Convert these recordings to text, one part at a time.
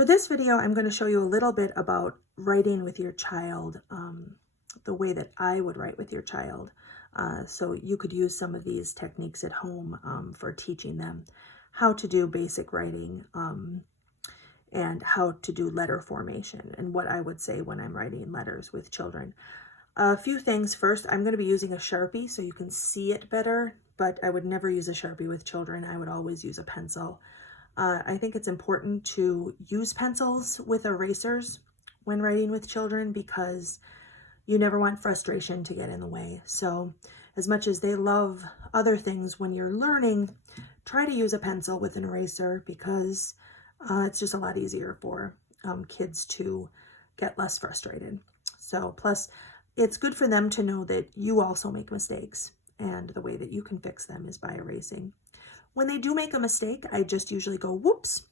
For this video, I'm going to show you a little bit about writing with your child, the way that I would write with your child. So you could use some of these techniques at home for teaching them how to do basic writing and how to do letter formation and what I would say when I'm writing letters with children. A few things. First, I'm going to be using a Sharpie so you can see it better, but I would never use a Sharpie with children. I would always use a pencil. I think it's important to use pencils with erasers when writing with children because you never want frustration to get in the way. So as much as they love other things when you're learning, try to use a pencil with an eraser because it's just a lot easier for kids to get less frustrated. So plus, it's good for them to know that you also make mistakes, and the way that you can fix them is by erasing. When they do make a mistake, I just usually go, whoops,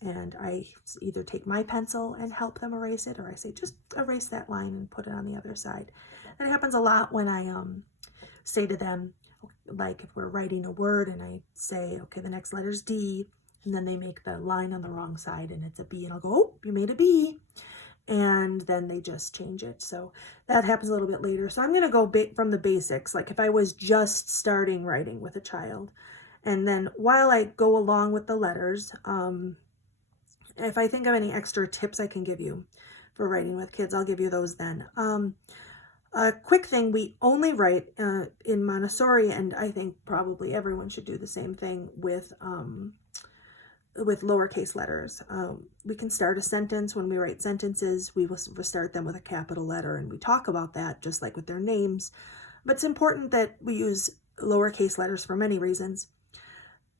and I either take my pencil and help them erase it, or I say, just erase that line and put it on the other side. That happens a lot when I say to them, like if we're writing a word and I say, okay, the next letter's D, and then they make the line on the wrong side and it's a B, and I'll go, oh, you made a B. And then they just change it. So that happens a little bit later. So I'm going to go from the basics, like if I was just starting writing with a child. And then while I go along with the letters, if I think of any extra tips I can give you for writing with kids, I'll give you those then. A quick thing, we only write in Montessori, and I think probably everyone should do the same thing with lowercase letters. We can start a sentence. When we write sentences, we will start them with a capital letter, and we talk about that just like with their names. But it's important that we use lowercase letters for many reasons.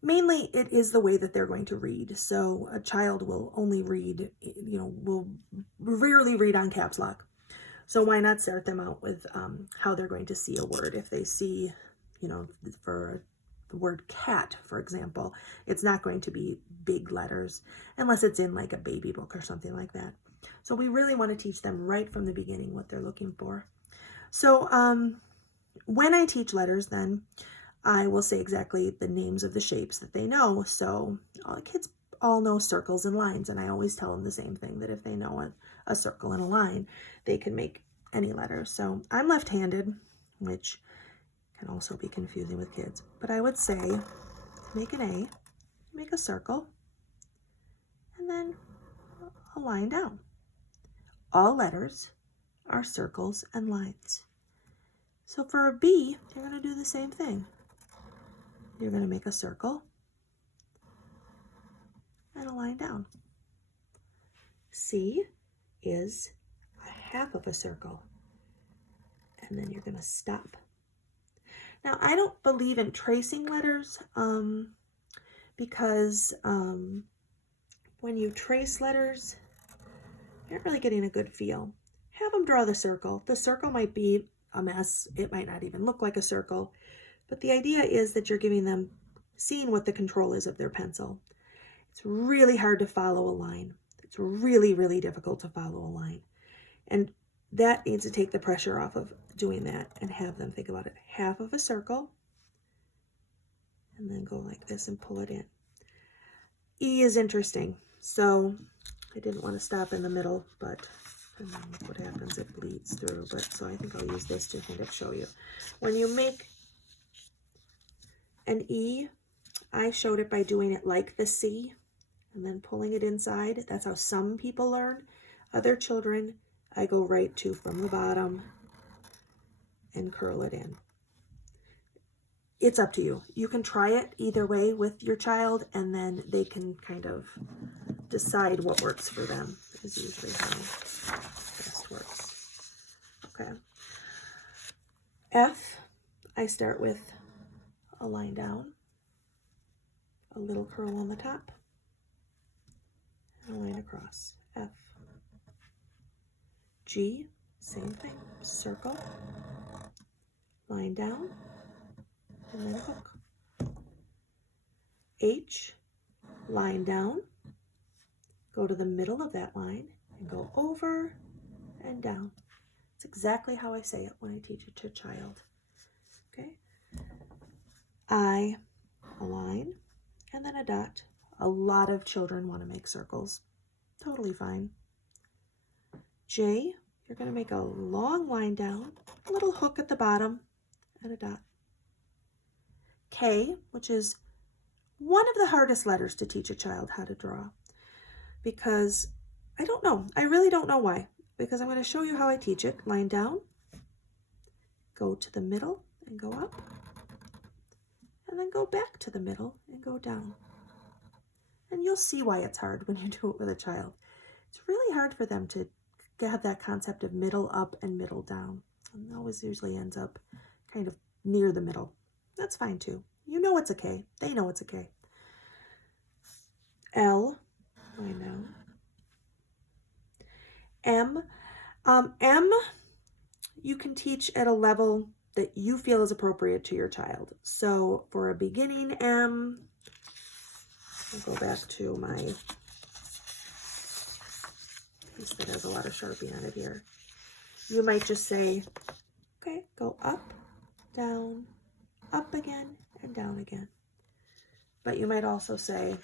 Mainly, it is the way that they're going to read. So a child will only read, will rarely read on caps lock. So why not start them out with how they're going to see a word? If they see, for the word cat, for example, it's not going to be big letters unless it's in like a baby book or something like that. So we really want to teach them right from the beginning what they're looking for. So when I teach letters, then I will say exactly the names of the shapes that they know. So all the kids all know circles and lines, and I always tell them the same thing, that if they know a circle and a line, they can make any letter. So I'm left-handed, which can also be confusing with kids, but I would say to make an A, make a circle, and then a line down. All letters are circles and lines. So for a B, you're going to do the same thing. You're going to make a circle and a line down. C is a half of a circle, and then you're going to stop. Now, I don't believe in tracing letters because when you trace letters, you're not really getting a good feel. Have them draw the circle. The circle might be a mess. It might not even look like a circle. But the idea is that you're giving them, seeing what the control is of their pencil. It's really hard to follow a line. It's really, really difficult to follow a line. And that needs to take the pressure off of doing that and have them think about it. Half of a circle, and then go like this and pull it in. E is interesting. So I didn't want to stop in the middle, but what happens, it bleeds through. But so I think I'll use this to kind of show you. When you make an E, I showed it by doing it like the C and then pulling it inside. That's how some people learn. Other children, I go right to from the bottom and curl it in. It's up to you. You can try it either way with your child, and then they can kind of decide what works for them, is usually how best works. Okay. F, I start with a line down, a little curl on the top, and a line across. F. G, same thing, circle, line down, and then a hook. H, line down, go to the middle of that line, and go over and down. It's exactly how I say it when I teach it to a child. Okay? I, a line, and then a dot. A lot of children want to make circles. totally fine. J, you're going to make a long line down, a little hook at the bottom, and a dot. K, which is one of the hardest letters to teach a child how to draw, because I don't know, I really don't know why, because I'm going to show you how I teach it. Line down, go to the middle and go up, and then go back to the middle and go down. And you'll see why it's hard when you do it with a child. It's really hard for them to have that concept of middle up and middle down. And it always usually ends up kind of near the middle. That's fine too. You know it's a K. They know it's a K. L, line down. M. M, you can teach at a level that you feel is appropriate to your child. So for a beginning M, I'll go back to my piece that has a lot of Sharpie on it here. You might just say, okay, go up again, and down again. But you might also say,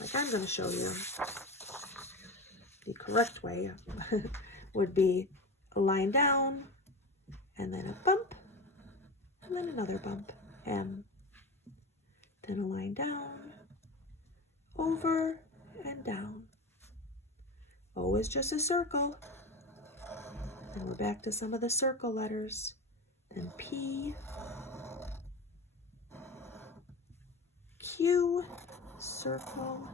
like I'm going to show you, the correct way would be a line down, and then a bump, and then another bump, M. Then a line down, over, and down. O is just a circle. Then we're back to some of the circle letters. Then P, Q, circle,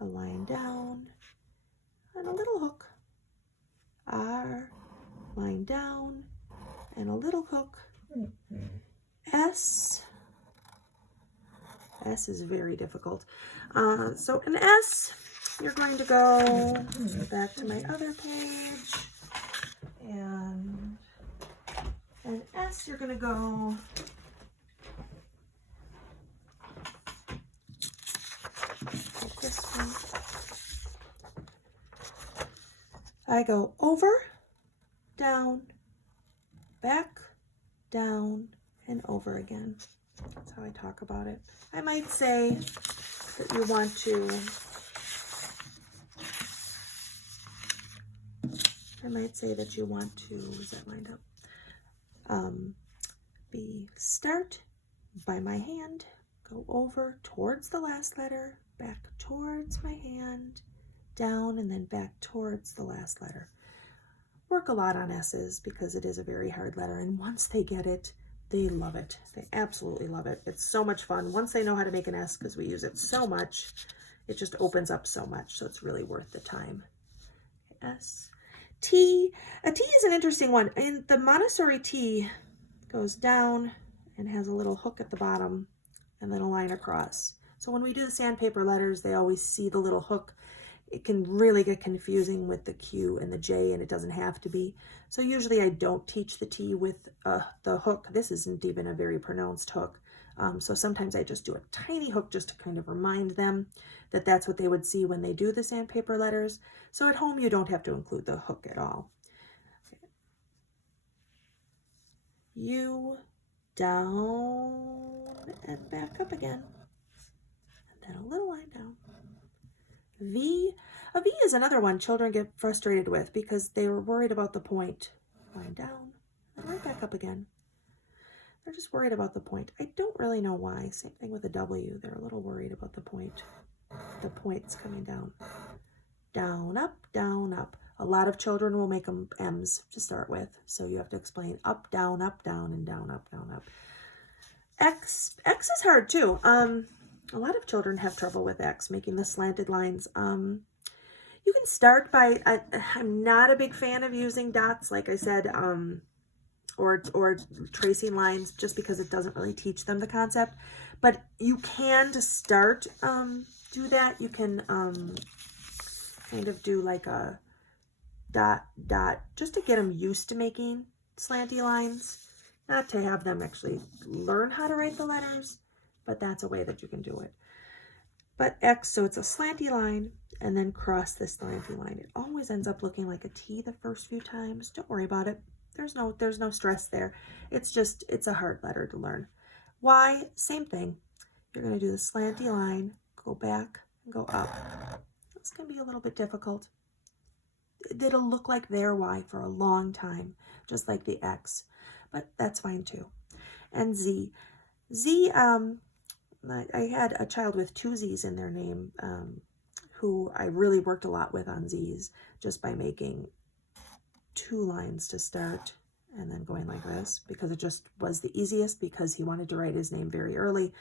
a line down, and a little hook. R, line down, and a little hook. S is very difficult. So an S, you're going to go back to my other page, and an S, you're going to go like this one. I go over, down, back, down, and over again. That's how I talk about it. I might say that you want to, is that lined up? Start by my hand, go over towards the last letter, back towards my hand, down, and then back towards the last letter. Work a lot on S's because it is a very hard letter, and once they get it, they love it. They absolutely love it. It's so much fun. Once they know how to make an S, because we use it so much, it just opens up so much, so it's really worth the time. S. T. A T is an interesting one. And the Montessori T goes down and has a little hook at the bottom and then a line across. So when we do the sandpaper letters, they always see the little hook. It can really get confusing with the Q and the J, and it doesn't have to be. So usually I don't teach the T with the hook. This isn't even a very pronounced hook. So sometimes I just do a tiny hook just to kind of remind them that that's what they would see when they do the sandpaper letters. So at home, you don't have to include the hook at all. U, down, and back up again. And then a little line down. V. A V is another one children get frustrated with because they were worried about the point. Line down, and right back up again. They're just worried about the point. I don't really know why. Same thing with a W. They're a little worried about the point. The point's coming down. Down, up, down, up. A lot of children will make them M's to start with. So you have to explain up, down, and down, up, down, up. X. X is hard too. A lot of children have trouble with X, making the slanted lines. You can start by, I'm not a big fan of using dots, like I said, or tracing lines, just because it doesn't really teach them the concept. But you can, to start, do that. You can kind of do like a dot, dot, just to get them used to making slanty lines, not to have them actually learn how to write the letters, but that's a way that you can do it. But X, so it's a slanty line, and then cross this slanty line. It always ends up looking like a T the first few times. Don't worry about it. There's no stress there. It's a hard letter to learn. Y, same thing. You're going to do the slanty line, go back, and go up. names can be a little bit difficult. It'll look like their Y for a long time, just like the X, but that's fine too. And Z. Z, I had a child with 2 Z's in their name, who I really worked a lot with on Z's, just by making 2 lines to start and then going like this, because it just was the easiest, because he wanted to write his name very early,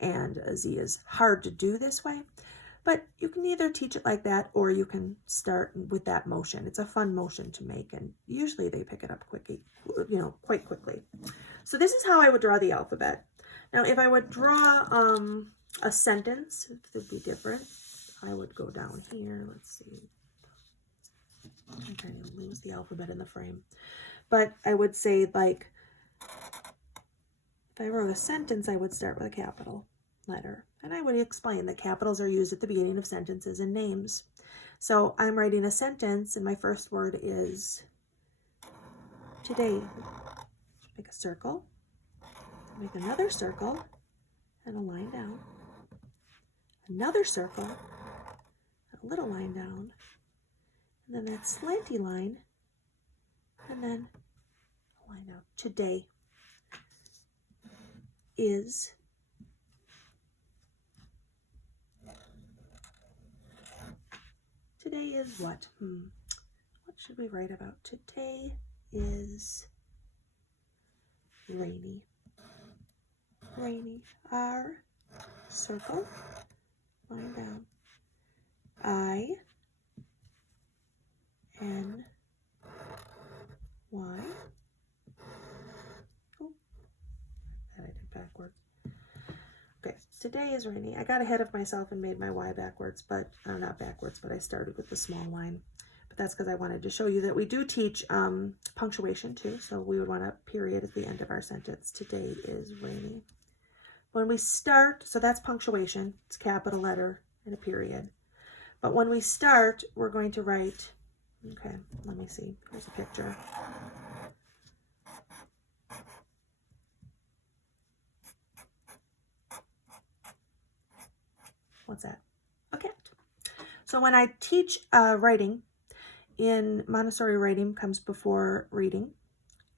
and a Z is hard to do this way. But you can either teach it like that, or you can start with that motion. It's a fun motion to make, and usually they pick it up quickly, quite quickly. So this is how I would draw the alphabet. Now, if I would draw a sentence, it would be different. I would go down here. Let's see. I'm trying to lose the alphabet in the frame. But I would say, like, if I wrote a sentence, I would start with a capital letter. And I would explain that capitals are used at the beginning of sentences and names. So I'm writing a sentence, and my first word is today. Make a circle, make another circle, and a line down. Another circle, a little line down, and then that slanty line, and then a line down. Today is what? What should we write about? Today is rainy. Rainy. R, circle, line down. I, N, Y. Oh, that I did backwards. Okay, today is rainy. I got ahead of myself and made my Y backwards, but not backwards, but I started with the small line. But that's because I wanted to show you that we do teach punctuation too. So we would want a period at the end of our sentence. Today is rainy. When we start, so that's punctuation. It's capital letter and a period. But when we start, we're going to write, okay, let me see. Here's a picture. What's that? A cat. So when I teach writing, in Montessori, writing comes before reading.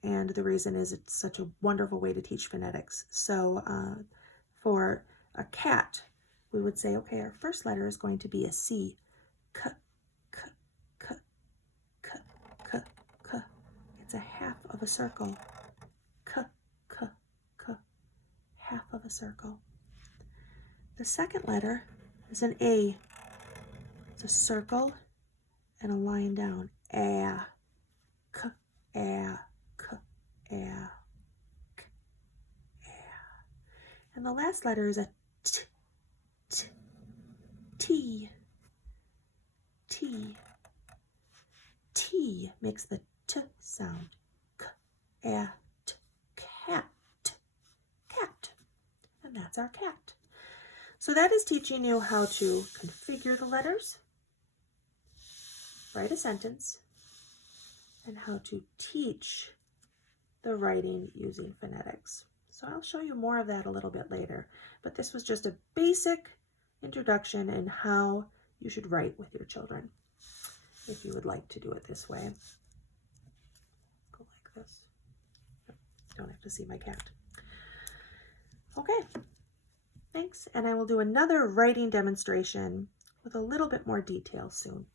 And the reason is it's such a wonderful way to teach phonetics. So for a cat, we would say, okay, our first letter is going to be a C. K, k, k, k, k, k. It's a half of a circle. K, k, k, half of a circle. The second letter is an A. It's a circle and a line down. A, k, a, k, a, k, a. And the last letter is a T, T, T, T. T makes the T sound. K, a, t, cat, cat. And that's our cat. So that is teaching you how to configure the letters, write a sentence, and how to teach the writing using phonetics. So I'll show you more of that a little bit later, but this was just a basic introduction in how you should write with your children if you would like to do it this way. Go like this. Don't have to see my cat. Okay, thanks, and I will do another writing demonstration with a little bit more detail soon.